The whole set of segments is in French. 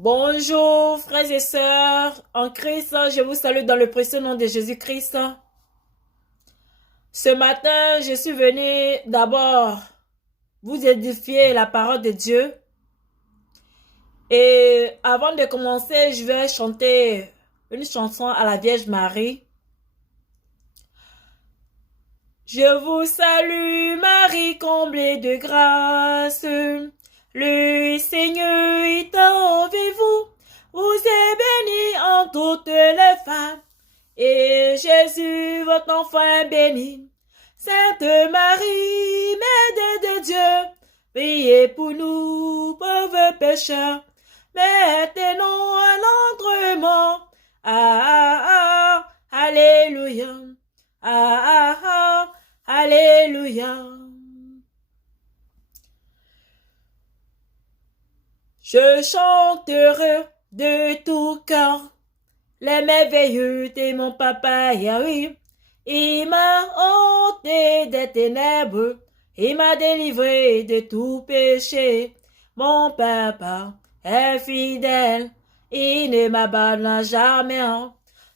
Bonjour frères et sœurs en Christ, je vous salue dans le précieux nom de Jésus-Christ. Ce matin, je suis venu d'abord vous édifier la parole de Dieu. Et avant de commencer, je vais chanter une chanson à la Vierge Marie. Je vous salue Marie, comblée de grâce. Le Seigneur est avec vous. Vous êtes bénie en toutes les femmes. Et Jésus, votre enfant, est béni. Sainte Marie, Mère de Dieu, priez pour nous, pauvres pécheurs, maintenant à notre mort. Alléluia. Alléluia. Je chanterai de tout cœur les merveilleux de mon papa Yahweh. Il m'a ôté des ténèbres, il m'a délivré de tout péché. Mon papa est fidèle, il ne m'abandonne jamais.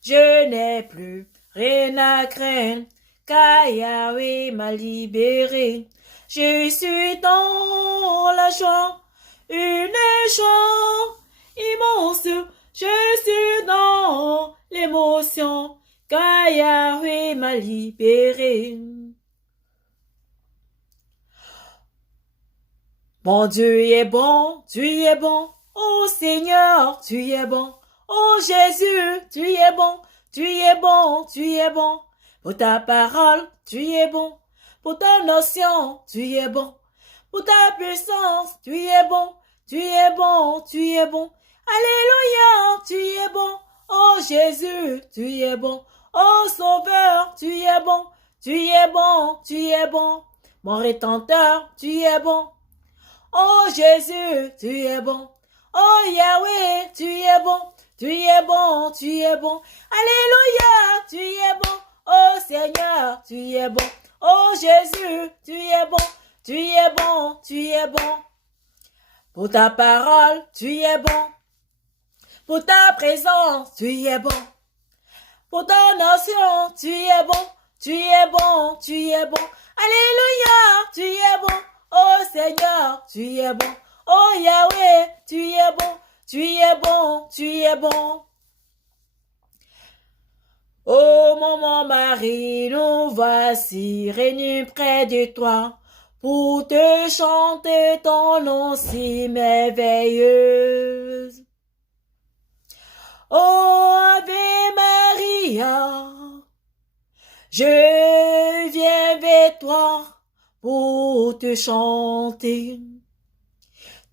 Je n'ai plus rien à craindre, car Yahweh m'a libéré. Je suis dans la joie, une joie immense. Je suis dans l'émotion, car Yahweh m'a libéré. Mon Dieu est bon, tu es bon. Oh Seigneur, tu es bon. Oh Jésus, tu es bon, tu es bon, tu es bon. Pour ta parole, tu es bon. Pour ta notion, tu es bon. Pour ta puissance, tu es bon, tu es bon, tu es bon. Alléluia, tu es bon. Oh Jésus, tu es bon. Oh Sauveur, tu es bon. Tu es bon, tu es bon. Mon Rédempteur, tu es bon. Oh Jésus, tu es bon. Oh Yahweh, tu es bon. Tu es bon, tu es bon. Alléluia, tu es bon. Oh Seigneur, tu es bon. Oh Jésus, tu es bon. Tu es bon, tu es bon. Pour ta parole, tu es bon. Pour ta présence, tu es bon. Pour ton notion, tu es bon. Tu es bon, tu es bon. Alléluia, tu es bon. Oh Seigneur, tu es bon. Oh Yahweh, tu es bon. Tu es bon, tu es bon. Oh maman Marie, nous voici réunis près de toi pour te chanter ton nom si merveilleux. Oh Ave Maria, je viens vers toi pour te chanter.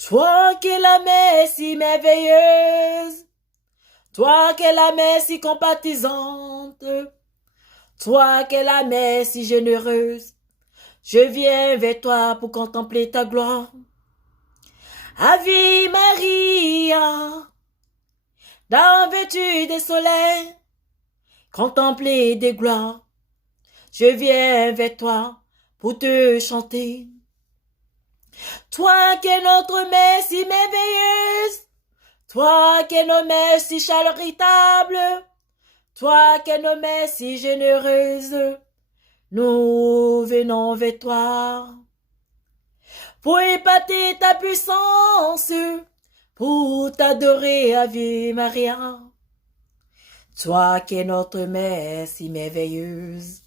Toi qui es la mère si merveilleuse, toi qui es la mère si compatissante, toi qui es la mère si généreuse, je viens vers toi pour contempler ta gloire. Ave Maria, dans vêtue des soleils, contempler des gloires, je viens vers toi pour te chanter. Toi qui es notre mère si merveilleuse, toi qui es notre mère si charitable, toi qui es notre mère si généreuse, nous venons vers toi pour épater ta puissance, pour t'adorer, Ave Maria. Toi qui es notre mère si merveilleuse,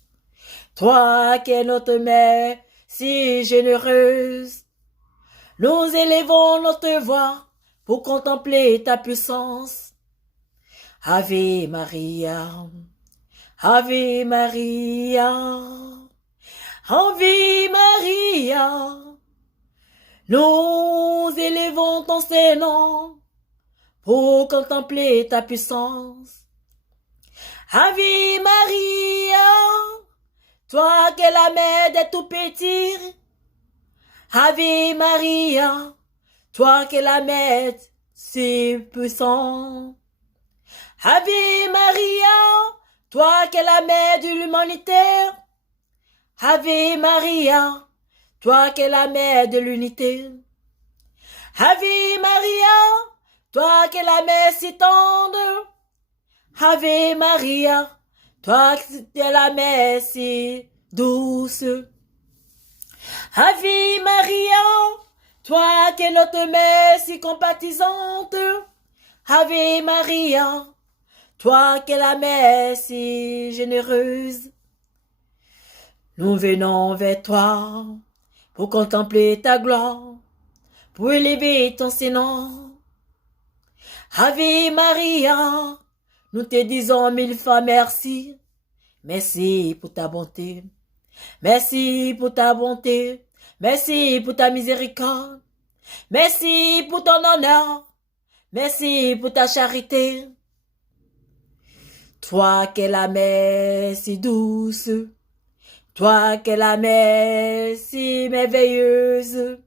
toi qui es notre mère si généreuse, nous élevons notre voix pour contempler ta puissance. Ave Maria, Ave Maria, Ave Maria. Nous élevons ton Saint-Nom pour contempler ta puissance. Ave Maria, toi qui es la mère des tout petits. Ave Maria, toi qui es la mère si puissante. Ave Maria, toi qui es la mère de l'humanité. Ave Maria, toi qui es la mère de l'unité. Ave Maria, toi qui es la mère si tendre. Ave Maria, toi qui es la mère si douce. Ave Maria, toi qui es notre mère si compatissante. Ave Maria, toi qui es la mère si généreuse. Nous venons vers toi pour contempler ta gloire, pour élever ton Seigneur. Ave Maria, nous te disons mille fois merci. Merci pour ta bonté. Merci pour ta bonté. Merci pour ta miséricorde. Merci pour ton honneur. Merci pour ta charité. Toi qui es la mère si douce. Toi qui es la mère si merveilleuse.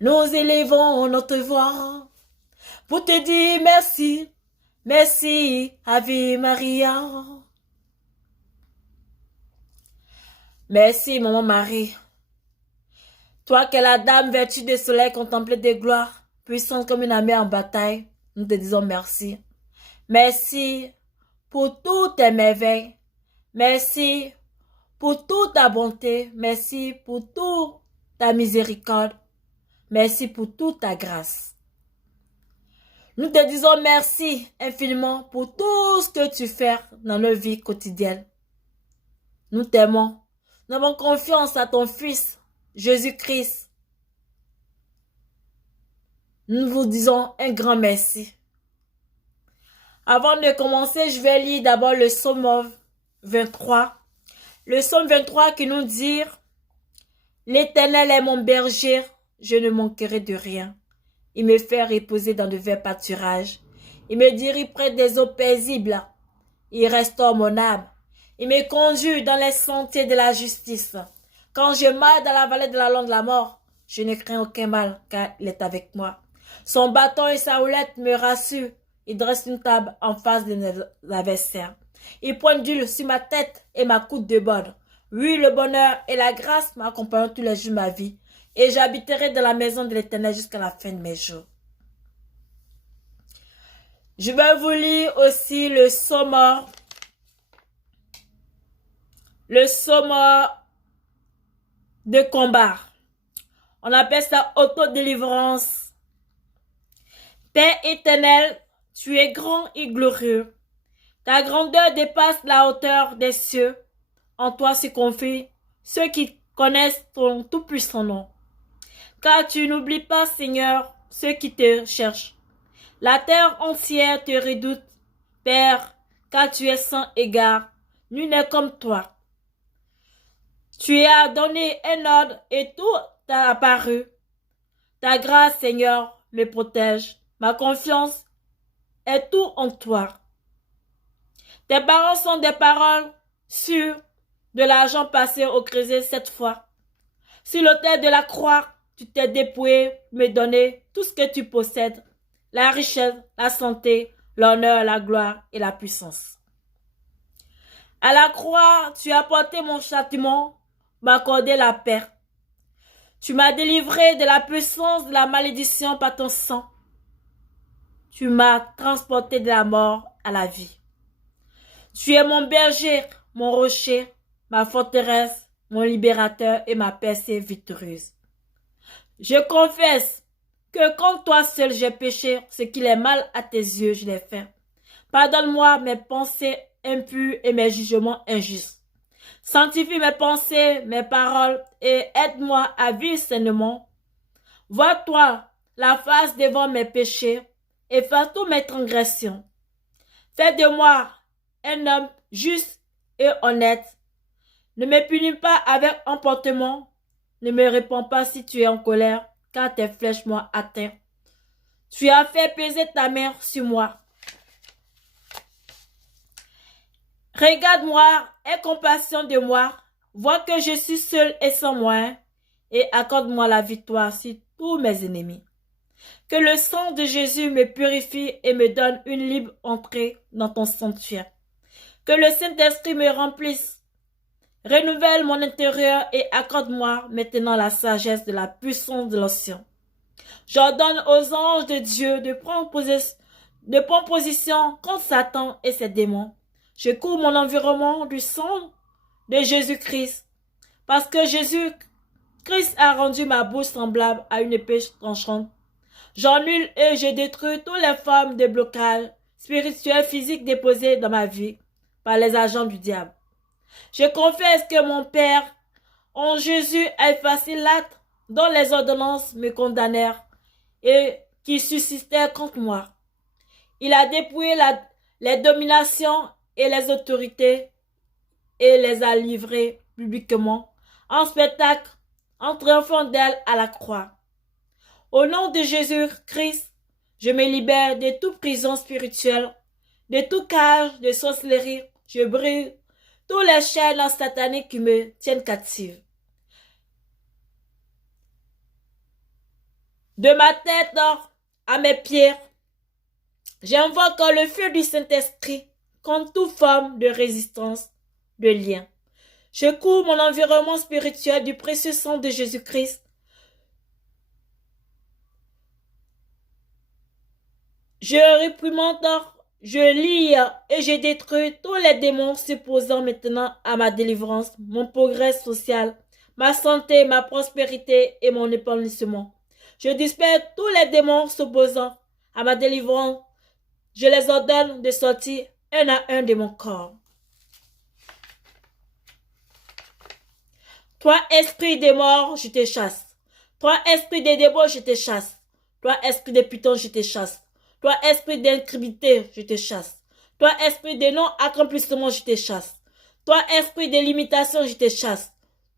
Nous élevons notre voix pour te dire merci. Merci, Ave Maria. Merci, maman Marie. Toi qui es la dame vertu des soleils contemplée des gloires, puissante comme une armée en bataille, nous te disons merci. Merci pour toutes tes merveilles. Merci pour toute ta bonté. Merci pour toute ta miséricorde. Merci pour toute ta grâce. Nous te disons merci infiniment pour tout ce que tu fais dans nos vies quotidiennes. Nous t'aimons. Nous avons confiance à ton Fils, Jésus-Christ. Nous vous disons un grand merci. Avant de commencer, je vais lire d'abord le psaume 23. Le psaume 23 qui nous dit « L'Éternel est mon berger, je ne manquerai de rien. Il me fait reposer dans de verts pâturages. Il me dirige près des eaux paisibles. Il restaure mon âme. Il me conduit dans les sentiers de la justice. Quand je marche dans la vallée de la longue de la mort, je ne crains aucun mal, car il est avec moi. Son bâton et sa houlette me rassurent. Il dresse une table en face de mes adversaires. Il pointe d'huile sur ma tête et ma coupe de bord. Oui, le bonheur et la grâce m'accompagneront tous les jours de ma vie. Et j'habiterai dans la maison de l'Éternel jusqu'à la fin de mes jours. Je vais vous lire aussi le psaume de combat. On appelle ça autodélivrance. Père éternel, tu es grand et glorieux. Ta grandeur dépasse la hauteur des cieux. En toi se confient ceux qui connaissent ton tout-puissant nom. Car tu n'oublies pas, Seigneur, ceux qui te cherchent. La terre entière te redoute, Père, car tu es sans égard. Nul n'est comme toi. Tu as donné un ordre et tout a apparu. Ta grâce, Seigneur, me protège. Ma confiance est tout en toi. Tes paroles sont des paroles sûres, de l'argent passé au creuset 7 fois. Sur l'autel de la croix, tu t'es dépouillé, me donner tout ce que tu possèdes, la richesse, la santé, l'honneur, la gloire et la puissance. À la croix, tu as porté mon châtiment, m'accordé la paix. Tu m'as délivré de la puissance de la malédiction par ton sang. Tu m'as transporté de la mort à la vie. Tu es mon berger, mon rocher, ma forteresse, mon libérateur et ma percée victorieuse. Je confesse que contre toi seul j'ai péché, ce qu'il est mal à tes yeux, je l'ai fait. Pardonne-moi mes pensées impures et mes jugements injustes. Sanctifie mes pensées, mes paroles et aide-moi à vivre sainement. Vois-toi la face devant mes péchés, efface toutes mes transgressions. Fais de moi un homme juste et honnête. Ne me punis pas avec emportement. Ne me réponds pas si tu es en colère, car tes flèches m'ont atteint. Tu as fait peser ta main sur moi. Regarde-moi, aie compassion de moi. Vois que je suis seul et sans moyen, et accorde-moi la victoire sur tous mes ennemis. Que le sang de Jésus me purifie et me donne une libre entrée dans ton sanctuaire. Que le Saint-Esprit me remplisse. Renouvelle mon intérieur et accorde-moi maintenant la sagesse de la puissance de l'océan. J'ordonne aux anges de Dieu de prendre position contre Satan et ses démons. Je couvre mon environnement du sang de Jésus-Christ, parce que Jésus-Christ a rendu ma bouche semblable à une épée tranchante. J'annule et je détruis toutes les formes de blocage spirituel, physique déposées dans ma vie par les agents du diable. Je confesse que mon Père, en Jésus, a effacé l'acte dont les ordonnances me condamnèrent et qui subsistaient contre moi. Il a dépouillé les dominations et les autorités et les a livrées publiquement en spectacle en triomphant d'elle à la croix. Au nom de Jésus-Christ, je me libère de toute prison spirituelle, de tout cage de sorcellerie. Je brise tous les chaînes sataniques qui me tiennent captive. De ma tête à mes pieds, j'invoque le feu du Saint-Esprit contre toute forme de résistance, de lien. Je couvre mon environnement spirituel du précieux sang de Jésus-Christ. Je réprimande, je lie et je détruis tous les démons s'opposant maintenant à ma délivrance, mon progrès social, ma santé, ma prospérité et mon épanouissement. Je disperse tous les démons s'opposant à ma délivrance. Je les ordonne de sortir un à un de mon corps. Toi, esprit des morts, je te chasse. Toi, esprit des débauches, je te chasse. Toi, esprit des pitons, je te chasse. Toi, esprit d'incrédulité, je te chasse. Toi, esprit de non-accomplissement, je te chasse. Toi, esprit de limitation, je te chasse.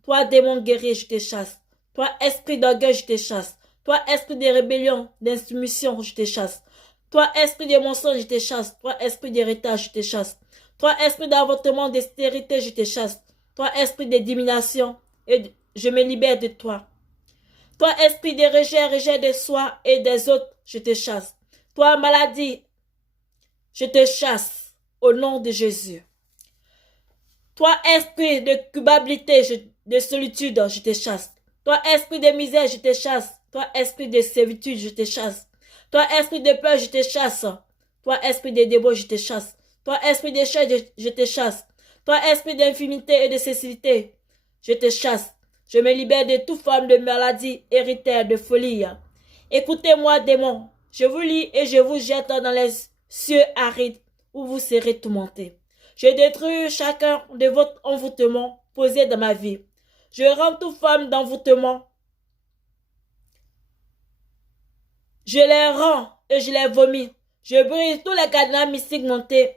Toi, démon guerrier, je te chasse. Toi, esprit d'orgueil, je te chasse. Toi, esprit de rébellion, d'insoumission, je te chasse. Toi, esprit de mensonge, je te chasse. Toi, esprit d'héritage, je te chasse. Toi, esprit d'avortement, de stérilité, je te chasse. Toi, esprit de domination, et je me libère de toi. Toi, esprit de rejet de soi et des autres, je te chasse. Toi, maladie, je te chasse au nom de Jésus. Toi, esprit de culpabilité, de solitude, je te chasse. Toi, esprit de misère, je te chasse. Toi, esprit de servitude, je te chasse. Toi, esprit de peur, je te chasse. Toi, esprit de débauche, je te chasse. Toi, esprit de chair, je te chasse. Toi, esprit d'infimité et de cécilité, je te chasse. Je me libère de toute forme de maladie héréditaire, de folie. Écoutez-moi, démons. Je vous lis et je vous jette dans les cieux arides où vous serez tourmentés. Je détruis chacun de vos envoûtements posés dans ma vie. Je rends toute forme d'envoûtement. Je les rends et je les vomis. Je brise tous les cadenas mystiques montés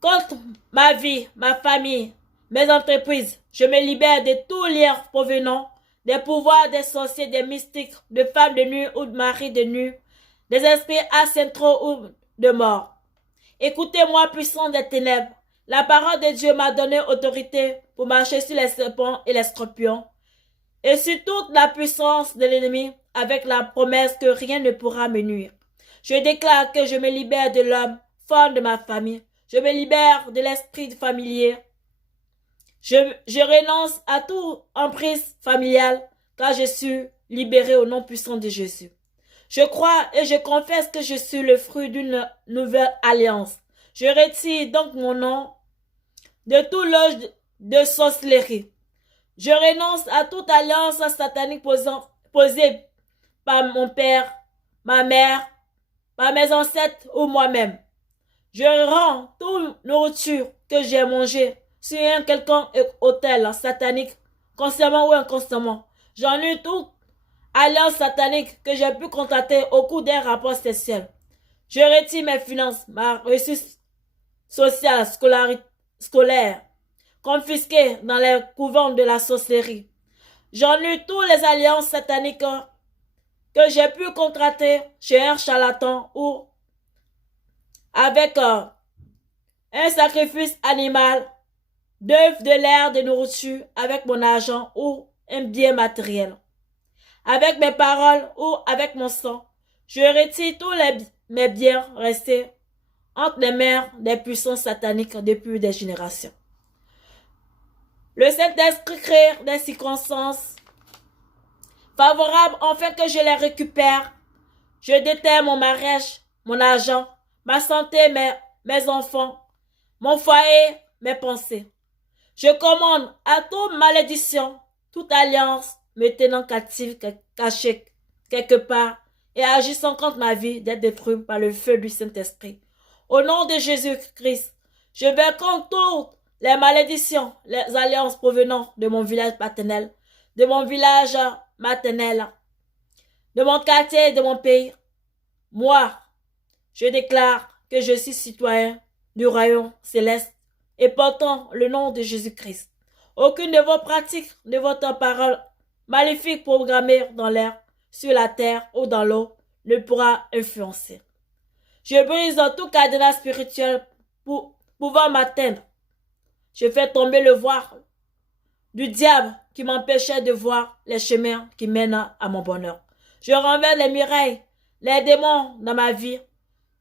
contre ma vie, ma famille, mes entreprises. Je me libère de tout lien provenant des pouvoirs des sorciers, des mystiques, de femmes de nuit ou de maris de nuit, des esprits acentraux ou de mort. Écoutez-moi, puissants des ténèbres. La parole de Dieu m'a donné autorité pour marcher sur les serpents et les scorpions, et sur toute la puissance de l'ennemi, avec la promesse que rien ne pourra me nuire. Je déclare que je me libère de l'homme fort de ma famille. Je me libère de l'esprit familier. Je renonce à toute emprise familiale, car je suis libéré au nom puissant de Jésus. Je crois et je confesse que je suis le fruit d'une nouvelle alliance. Je retire donc mon nom de tout loge de sorcellerie. Je renonce à toute alliance satanique posée par mon père, ma mère, par mes ancêtres ou moi-même. Je rends toute nourriture que j'ai mangée sur un quelconque autel satanique, consciemment ou inconsciemment. J'annule toute alliance satanique que j'ai pu contracter au cours d'un rapport sexuel. Je retire mes finances, ma ressource sociale, scolaire, confisquée dans les couvents de la sorcellerie. J'annule toutes les alliances sataniques que j'ai pu contracter chez un charlatan ou avec un sacrifice animal, d'œufs, de l'air, de nourriture, avec mon argent ou un bien matériel. Avec mes paroles ou avec mon sang, je retire tous mes biens restés entre les mains des puissances sataniques depuis des générations. Le Saint-Esprit crée des circonstances favorable afin que je les récupère. Je déterre mon mariage, mon argent, ma santé, mes enfants, mon foyer, mes pensées. Je commande à toute malédiction, toute alliance me tenant captive, cachée quelque part et agissant contre ma vie d'être détruite par le feu du Saint-Esprit. Au nom de Jésus-Christ, je vais contre toutes les malédictions, les alliances provenant de mon village paternel, de mon village maternel, de mon quartier et de mon pays. Moi, je déclare que je suis citoyen du royaume céleste et portant le nom de Jésus-Christ. Aucune de vos pratiques, de votre parole maléfique programmée dans l'air, sur la terre ou dans l'eau ne pourra influencer. Je brise tout cadenas spirituel pouvant m'atteindre. Je fais tomber le voile du diable qui m'empêchait de voir les chemins qui mènent à mon bonheur. Je renverse les murailles, les démons dans ma vie.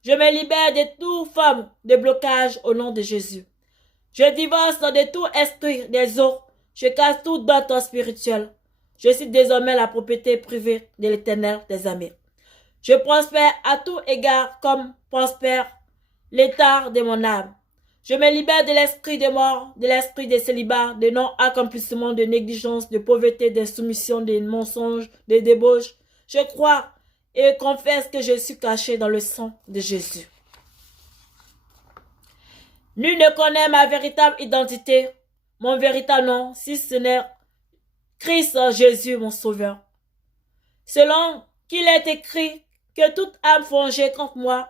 Je me libère de toute forme de blocage au nom de Jésus. Je divorce de tout esprit des eaux. Je casse tout dot spirituel. Je suis désormais la propriété privée de l'Éternel des armées. Je prospère à tout égard comme prospère l'état de mon âme. Je me libère de l'esprit de mort, de l'esprit de célibat, de non-accomplissement, de négligence, de pauvreté, de soumission, de mensonges, de débauche. Je crois et confesse que je suis caché dans le sang de Jésus. Nul ne connaît ma véritable identité, mon véritable nom, si ce n'est Christ Jésus, mon Sauveur. Selon qu'il est écrit que toute âme forgée contre moi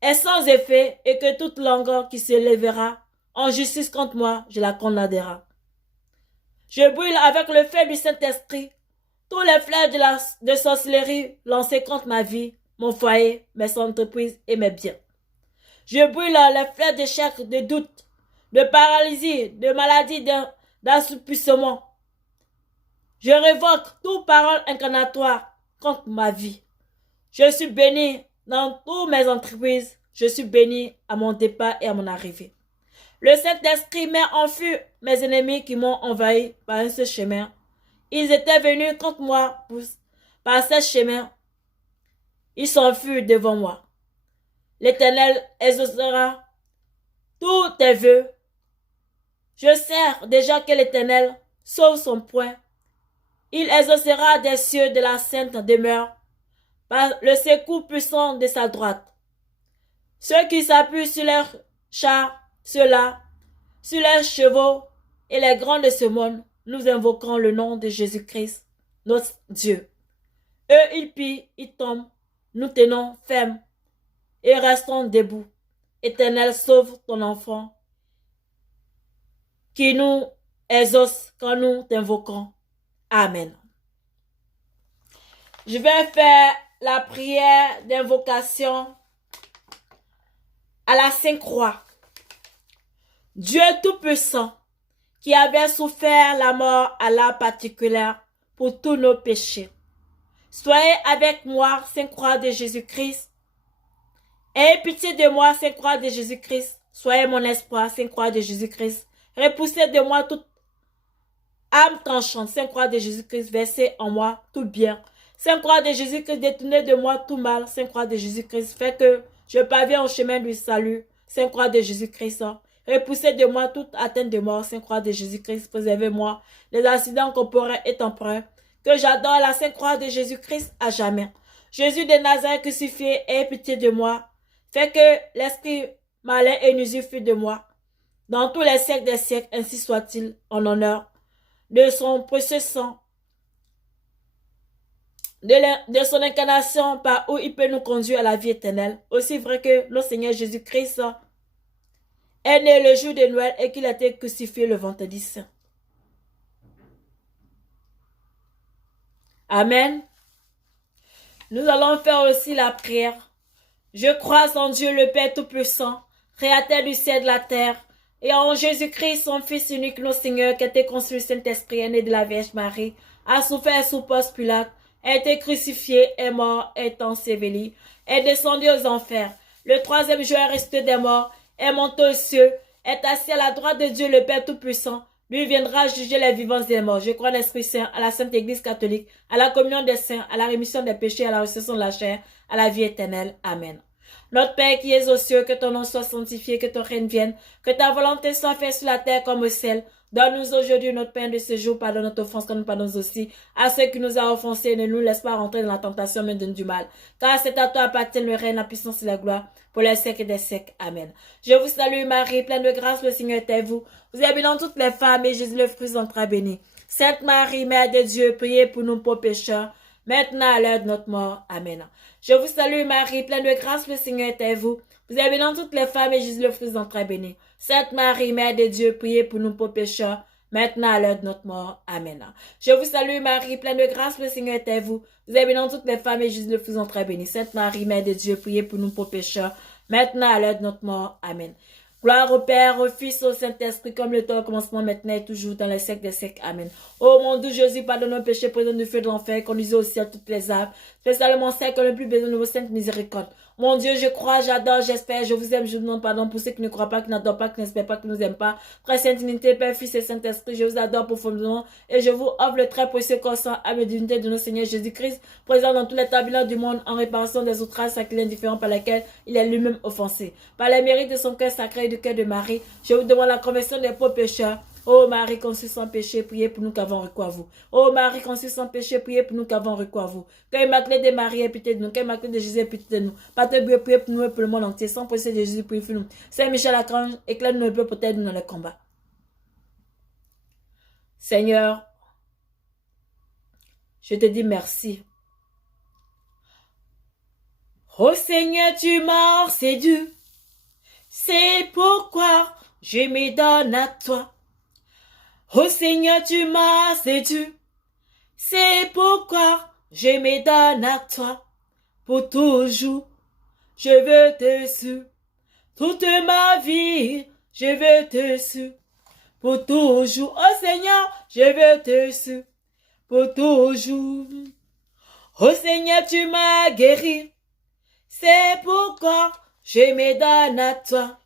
est sans effet et que toute langue qui se lèvera en justice contre moi, je la condamnerai. Je brûle avec le feu du Saint-Esprit tous les flèches de sorcellerie lancées contre ma vie, mon foyer, mes entreprises et mes biens. Je brûle les flèches d'échec, de doute, de paralysie, de maladie, d'assoupissement. Je révoque toute parole incarnatoire contre ma vie. Je suis béni dans toutes mes entreprises. Je suis béni à mon départ et à mon arrivée. Le Saint-Esprit met en fuite mes ennemis qui m'ont envahi par un seul chemin. Ils étaient venus contre moi par ce chemin. Ils s'enfuient devant moi. L'Éternel exaucera tous tes vœux. Je sais déjà que l'Éternel sauve son point. Il exaucera des cieux de la sainte demeure par le secours puissant de sa droite. Ceux qui s'appuient sur leurs chars, ceux-là, sur leurs chevaux et les grands de ce monde, nous invoquons le nom de Jésus-Christ, notre Dieu. Eux, ils pillent, ils tombent, nous tenons fermes et restons debout. Éternel, sauve ton enfant qui nous exauce quand nous t'invoquons. Amen. Je vais faire la prière d'invocation à la Sainte Croix. Dieu Tout-Puissant, qui avait souffert la mort à l'heure particulière pour tous nos péchés. Soyez avec moi, Sainte Croix de Jésus-Christ. Ayez pitié de moi, Sainte Croix de Jésus-Christ. Soyez mon espoir, Sainte Croix de Jésus-Christ. Repoussez de moi toute âme tranchante, Sainte Croix de Jésus-Christ. Versez en moi tout bien. Sainte Croix de Jésus-Christ, détournez de moi tout mal. Sainte Croix de Jésus-Christ, fait que je parviens au chemin du salut. Sainte Croix de Jésus-Christ. Repoussez de moi toute atteinte de mort. Sainte Croix de Jésus-Christ, préservez-moi des accidents corporels et temporaires. Que j'adore la Sainte Croix de Jésus-Christ à jamais. Jésus de Nazareth crucifié, aie pitié de moi. Fais que l'esprit malin et nuisible fuit de moi. Dans tous les siècles des siècles, ainsi soit-il, en honneur de son précieux sang, de son incarnation par où il peut nous conduire à la vie éternelle. Aussi vrai que notre Seigneur Jésus-Christ est né le jour de Noël et qu'il a été crucifié le vendredi saint. Amen. Nous allons faire aussi la prière. Je crois en Dieu le Père Tout-Puissant, Créateur du ciel et de la terre, et en Jésus-Christ, son Fils unique, notre Seigneur, qui a été conçu du Saint-Esprit, est né de la Vierge Marie, a souffert sous Ponce Pilate, a été crucifié, est mort, est enseveli, est descendu aux enfers. Le troisième jour est resté des morts, est monté aux cieux, est assis à la droite de Dieu le Père Tout-Puissant, Lui viendra juger les vivants et les morts. Je crois en l'Esprit Saint, à la Sainte Église catholique, à la communion des saints, à la rémission des péchés, à la résurrection de la chair, à la vie éternelle. Amen. Notre Père qui es aux cieux, que ton nom soit sanctifié, que ton règne vienne, que ta volonté soit faite sur la terre comme au ciel. Donne-nous aujourd'hui notre pain de ce jour, pardonne notre offense comme nous pardonnons aussi à ceux qui nous ont offensés. Ne nous laisse pas rentrer dans la tentation, mais donne du mal. Car c'est à toi appartient le règne, la puissance et la gloire, pour les siècles des siècles. Amen. Je vous salue Marie, pleine de grâce, le Seigneur est avec vous. Vous êtes bénie dans toutes les femmes, et Jésus le fruit de votre béni. Sainte Marie, Mère de Dieu, priez pour nous pauvres pécheurs, maintenant à l'heure de notre mort. Amen. Je vous salue Marie, pleine de grâce, le Seigneur est avec vous. Vous êtes bénie dans toutes les femmes, et Jésus le fruit de votre béni. Sainte Marie, Mère de Dieu, priez pour nous pauvres pécheurs, maintenant à l'heure de notre mort. Amen. Je vous salue Marie, pleine de grâce, le Seigneur est avec vous. Vous êtes bénie dans toutes les femmes, et Jésus le fruit de votre béni. Sainte Marie, Mère de Dieu, priez pour nous pauvres pécheurs, maintenant à l'heure de notre mort. Amen. Gloire au Père, au Fils, au Saint-Esprit, comme le temps au commencement, maintenant et toujours, dans les siècles des siècles. Amen. Ô mon doux Jésus, pardonne nos péchés, présente du feu de l'enfer, conduisez au ciel toutes les âmes, spécialement celles qui ont le plus besoin de vos saintes miséricordes. Mon Dieu, je crois, j'adore, j'espère, je vous aime, je vous demande pardon pour ceux qui ne croient pas, qui n'adorent pas, qui n'espèrent pas, qui ne nous aiment pas. Très Sainte Trinité, Père, Fils et Saint-Esprit, je vous adore profondément et je vous offre le très précieux corps sans âme et divinité de notre Seigneur Jésus-Christ, présent dans tous les tabernacles du monde en réparation des outrages sacrés indifférents par lesquels il est lui-même offensé. Par les mérites de son cœur sacré et du cœur de Marie, je vous demande la conversion des pauvres pécheurs. Ô Marie conçue sans péché, priez pour nous qui avons recours à vous. Ô Marie conçue sans péché, priez pour nous qui avons recours à vous. Que Immaculée de Marie ait pitié de nous, que Immaculée de Jésus ait pitié de nous. Pater Dieu, priez pour nous et pour le monde entier. Sans procès de Jésus, priez pour nous. Saint Michel Archange, éclaire-nous le peu peut-être dans le combat. Seigneur, je te dis merci. Ô Seigneur, tu m'as séduit. C'est pourquoi je me donne à toi. Ô Seigneur, tu m'as séduit, c'est pourquoi je me donne à toi. Pour toujours, je veux te suivre. Toute ma vie, je veux te suivre. Pour toujours, ô Seigneur, je veux te suivre. Pour toujours. Ô Seigneur, tu m'as guéri, c'est pourquoi je me donne à toi.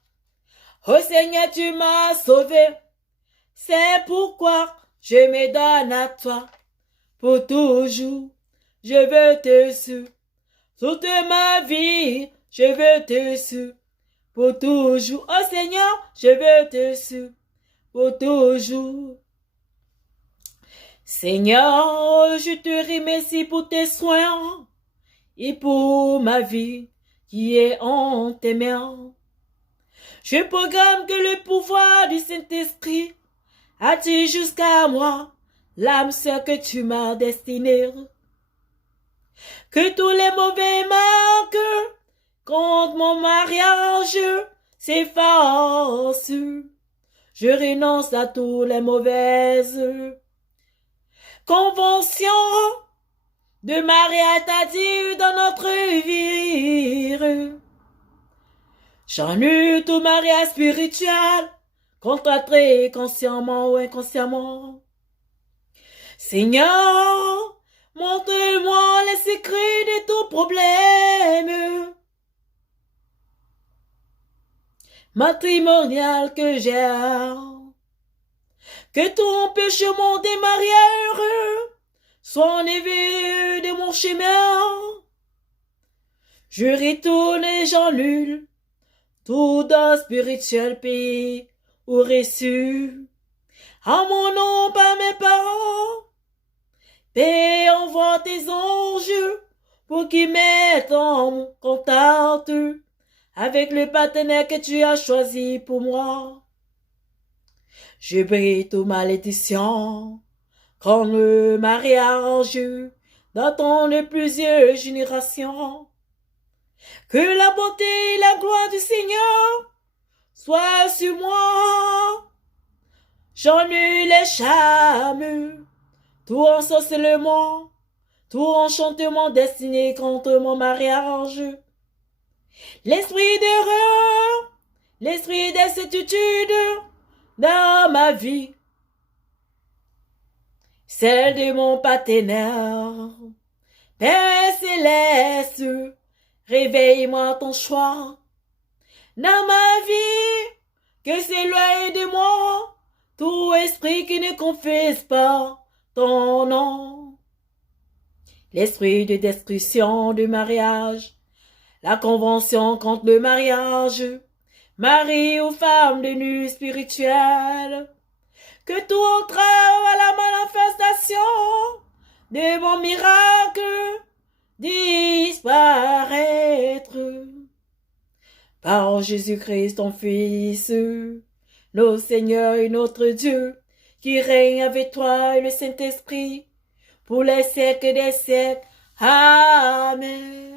Ô Seigneur, tu m'as sauvé. C'est pourquoi je me donne à toi. Pour toujours, je veux te suivre. Toute ma vie, je veux te suivre. Pour toujours, oh Seigneur, je veux te suivre. Pour toujours. Seigneur, je te remercie pour tes soins et pour ma vie qui est en tes mains. Je programme que le pouvoir du Saint-Esprit attire jusqu'à moi l'âme sœur que tu m'as destinée. Que tous les mauvais marques contre mon mariage s'effacent. Je renonce à toutes les mauvaises conventions de mariage tardive dans notre vie. J'annule tout mariage spirituel, contracté consciemment ou inconsciemment. Seigneur, montre-moi les secrets de tout problème matrimonial que j'ai. Que tout empêchement des mariages soit enlevé de mon chemin. Je retourne et j'annule tout don spirituel pays ou reçu à mon nom par mes parents. Paix, envoie tes anges pour qu'ils mettent en contact avec le partenaire que tu as choisi pour moi. Je brille toute malédiction quand le mariage datant de plusieurs générations. Que la beauté et la gloire du Seigneur soient sur moi. J'annule les charmes, tout ensorcellement, tout enchantement destiné contre mon mariage. L'esprit d'erreur, l'esprit d'incertitude dans ma vie, celle de mon partenaire. Père céleste, réveille-moi ton choix dans ma vie, que s'éloigne de moi tout esprit qui ne confesse pas ton nom. L'esprit de destruction du mariage, la convention contre le mariage, mari ou femme de nu spirituelle, que tout entrave à la manifestation de mon miracle disparaître. Par Jésus-Christ, ton Fils, notre Seigneur et notre Dieu, qui règne avec toi et le Saint-Esprit, pour les siècles des siècles. Amen.